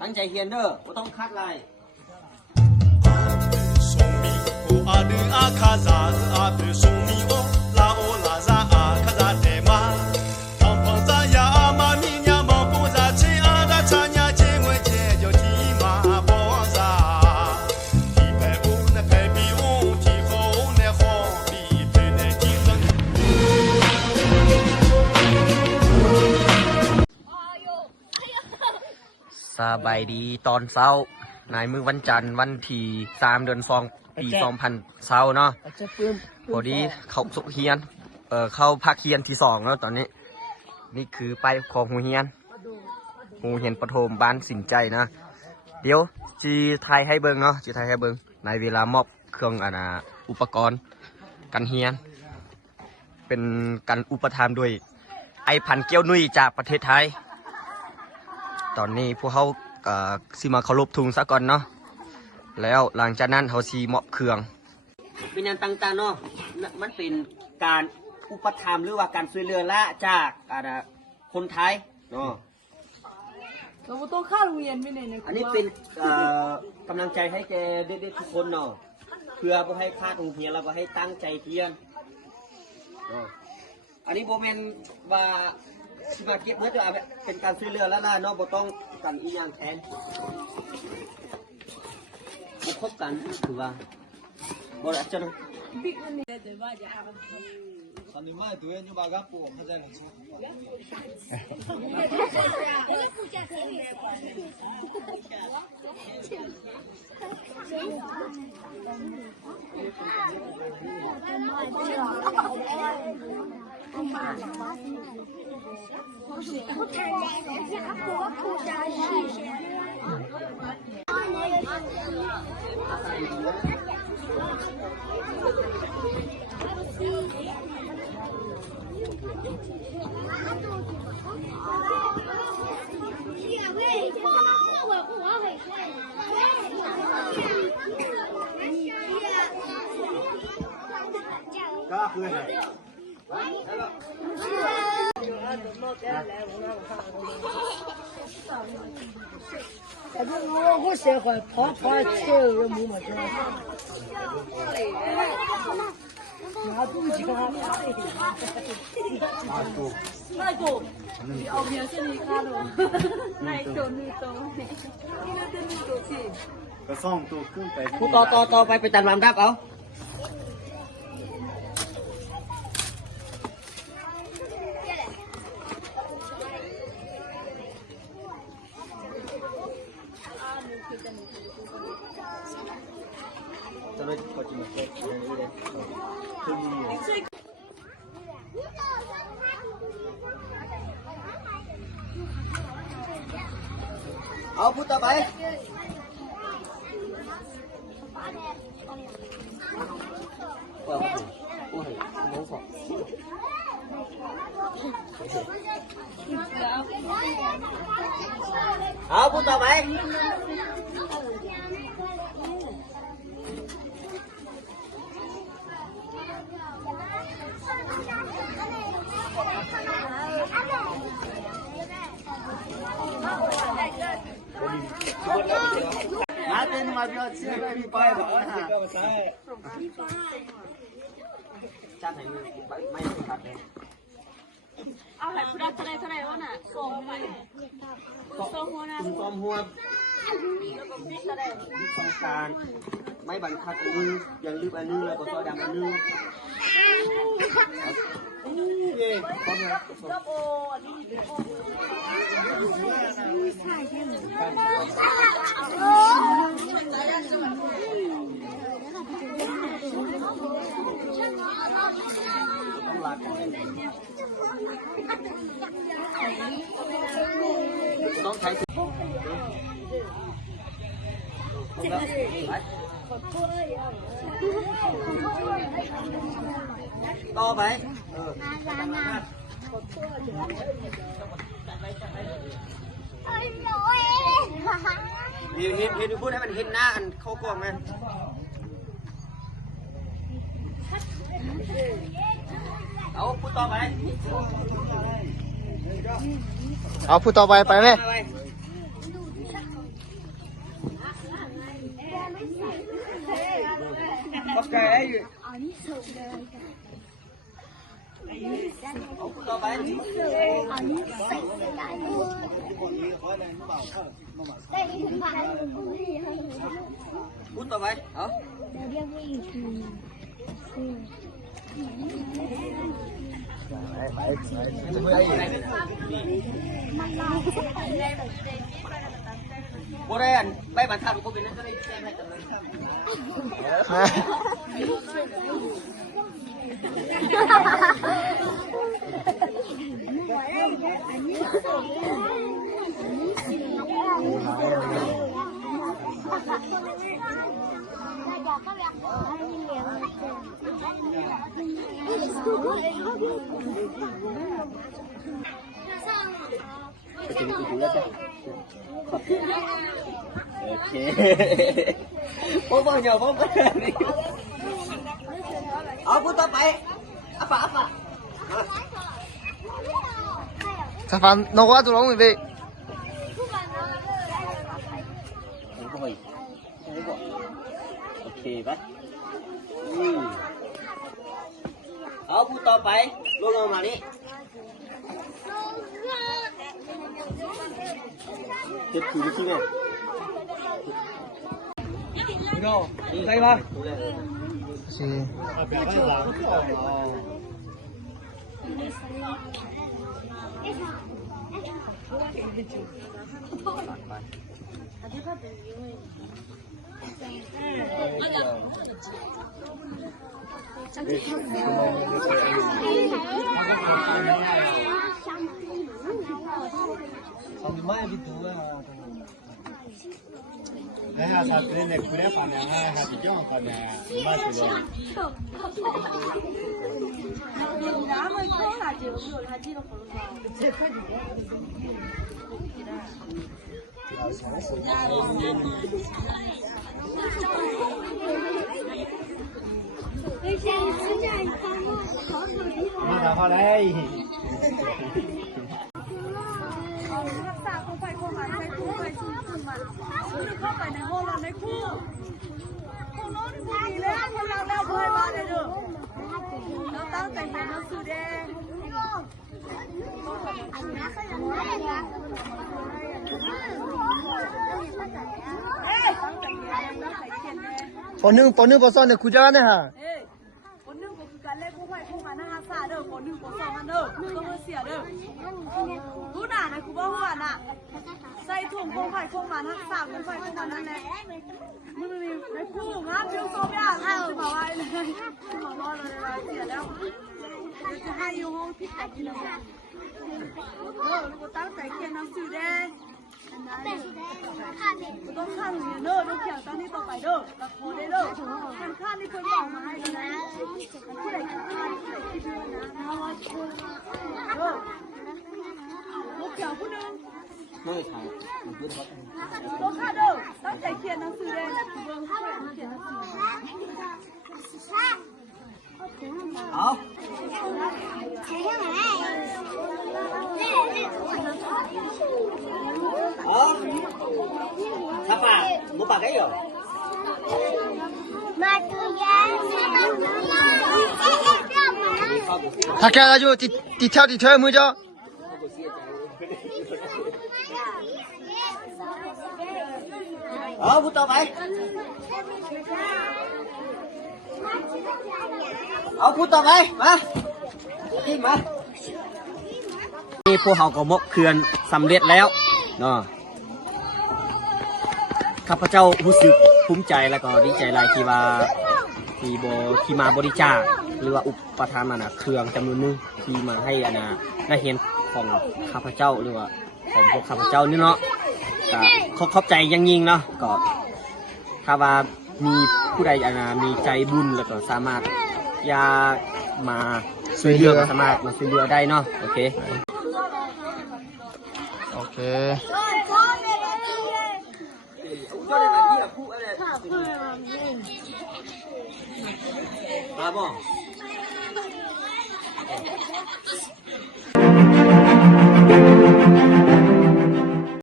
ตั้งใจเฮียนเด้อบ่ต้องคัดลาย送米我阿的阿卡扎阿的送米我拉我拉扎阿卡扎的嘛，胖胖扎呀阿妈咪呀毛不扎吃阿扎茶呀结婚结就提马包扎，提白乌那白比乌提后那黄比配那提上。สบายดีตอนเช้าในมือวันจันทร์วันที่3 เดือน 2 ปี 2020เนาะพอดีเข้าสุเฮียนเข้าภาคเฮียนที่2แล้วตอนนี้นี่คือไปของหูเฮียนประถมบ้านสินใจนะเดี๋ยวจีไทยให้เบิ่งเนาะจีไทยให้เบิ่งในเวลามอบเครื่องอุปกรณ์การเฮียนเป็นการอุปถัมภ์ด้วยไอพันเกี้ยวนุ่ยจากประเทศไทยตอนนี้พวกเขาสิมาเคารพธงซะก่อนเนาะแล้วหลังจากนั้นเขาสิมอบเครื่องเป็นอย่างต่างๆเนาะมันเป็นการอุปถัมภ์หรือว่าการช่วยเหลือละจากคนไทยเนาะเราต้องค่าโรงเรียนไม่เนี่ยอันนี้เป็นกำลังใจให้แกเด็กๆทุกคนเนาะเพื่อบ่ให้ค่าโรงเรียนแล้วก็ให้ตั้งใจเรียนเนาะอันนี้โบแมนว่าสิมาเก็บเมื่อจะเป็นการช่วยเหลือละล่ะเนาะบ่ต้องกันอีกอย่างแทนบ่คบกันถือว่าบ่ละจัง你卖对，你把个布还在那做。ก็คือไง我喜欢跑吃肉木嘛，拿东西干嘛？那个，你后面是你看的，那一个女的，那个女的去。ก็ซ่องตัวขึ้นไป ผู้ต่อไปตามลำดับเอาจะไม่พอจริงเลยเอาพูดต่อไปเอาพูดต่อไปมาเต้นมาเดี๋ยวเชื่อได้พี่ไปบอกว่าจัดไหนมือไม่ตัดเลยเอาไหนพุทธเท่าไรวะน่ะส่งไปส่งหัวนะส่งหัวสงการไม่บังคับอันนึงยังลืมอันนึงแล้วก็ซอยดำอันนึงเย่พร้อมแล้วต้องลากันต้องใช้ต่อไปเห็นพูดให้มันเห็นหน้าอันเข้ากล้องไหมเอาพูดต่อไปเอาผู้ต่อไปไปไหม ขอบใจต่อไปพูดต่อไปเอาโบเรนใบบรรทัดกูเป็นนั่นก็ได้แจ้งให้กันเลยโอเคพ่อบอกอย่าพ่อบอกนี่เอาพูดต่อไปอ่ะป่ะÇa va, non, quoi, tout le monde, mais. Ok, bắt. Ở phútต่อไปลงลงมานี่เจ็บขี้ไม่ขี้แม่ดูใช่ปะ Si. Nah, saat ini naik kuda panah, hati jangan panah, masih loh. Mana apa đây? รักษาคนไฟคนมันไฟคู่ไฟชูขึ้นมาเข้าไปในห้องเราในคู่คนโน้นคู่นี้แล้วคนเราแล้วเคยมาเลยเด้อเราตั้งแต่เห็นหนังสือแดงปนึงปสอนเนี่ยคุยกันเนี่ยฮะ คนนึงก็คือการเล่นคู่ไฟคู่มันนะฮะซาเด้อคนนึงคนสองมันเด้อต้องมาเสียเด้อรู้หนานะคุณว่าหัวน่ะใส่ถุงคู่ไฟคู่มันทักษะคู่ไฟคู่มันนั่นแหละมึงมีในคู่งามเชียวโซเบียจะบอกว่าอะไรจะบอกว่าอะไรเสียแล้วจะให้อยู่ห้องที่ไหนกินแล้วลูกตั้งใจเขียนหนังสือแดงต้องข้ามอยู่เด้อต้องเขียนตั้งนี้ต่อไปเด้อตะโกนได้เด้อคนข้ามนี่คนบอกมาให้เลยนะผู้ใดจะข้ามที่เดือนนะเด้อลูกเขียวผู้นึง ไม่ใช่ ลูกข้าเด้อตั้งใจเขียนหนังสือแดงเบิ่งผู้ใดเขียนหนังสือเอา Siapa? Mau pakai ya? Pakai aja, di theoมือจ้ะ พูดต่อไปพูดต่อไปมาที่มานี่พวกเขาก็มกเขื่อนสำเร็จแล้วเนาะข้าพเจ้ารู้สึกภูมิใจแล้วก็ดีใจหลายที่ว่าที่มาบริจาคหรือว่าอุปทานมานะเครื่องจำนวนนึงที่มาให้ได้เห็นของข้าพเจ้าหรือว่าของพวกข้าพเจ้านี่เนาะก็ขอบใจยังยิ่งเนาะก็ถ้าว่ามีผู้ใดมีใจบุญแล้วก็สามารถอยากมาช่วยเหลือสามารถมาช่วยเหลือได้เนาะโอเคมาบ่